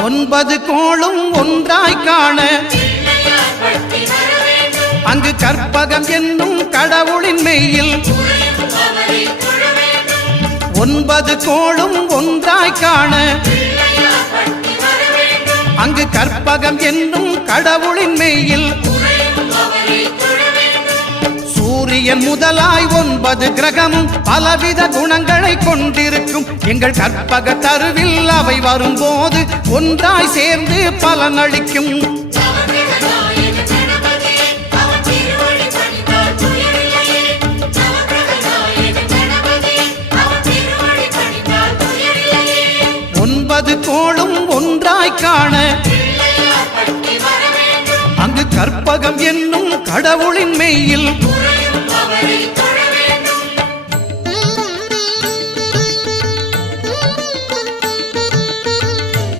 9 கோளும் ஒன்றாய் காண அங்கு கற்பகம் என்னும் கடவுளின் மெய்யில் 9 கோளும் ஒன்றாய் காண அங்கு கற்பகம் என்னும் கடவுளின் மெய்யில் சூரியன் முதலாய் 9 கிரகமும் பலவித குணங்களை கொண்டிருக்கும் எங்கள் கற்பக தருவில் அவை வரும்போது ஒன்றாய் சேர்ந்து பலனளிக்கும். கோளும் ஒன்றாய் காண அங்கு கற்பகம் என்னும் கடவுளின் மெய்யில்